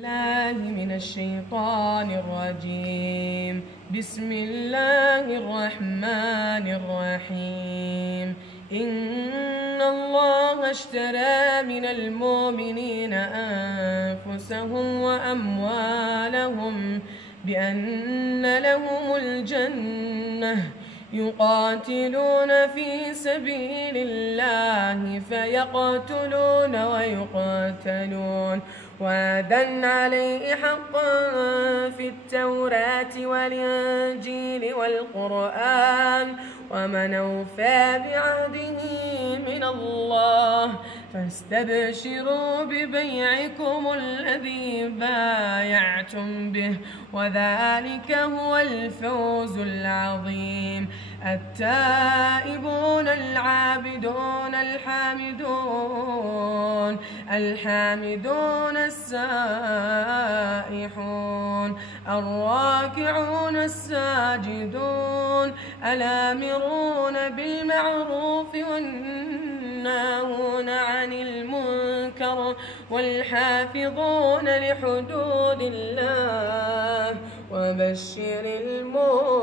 الله من الشيطان الرجيم. بسم الله الرحمن الرحيم. إن الله اشترى من المؤمنين أنفسهم وأموالهم بأن لهم الجنة يقاتلون في سبيل الله فيقتلون ويقاتلون وعدا عليه حقا في التوراة والإنجيل والقرآن ومن أوفى بعهده من الله فاستبشروا ببيعكم الذي بايعتم به وذلك هو الفوز العظيم. التائبون العابدون الحامدون السائحون الراكعون الساجدون الآمرون بالمعروف والناهون عن المنكر والحافظون لحدود الله وبشر المؤمنين.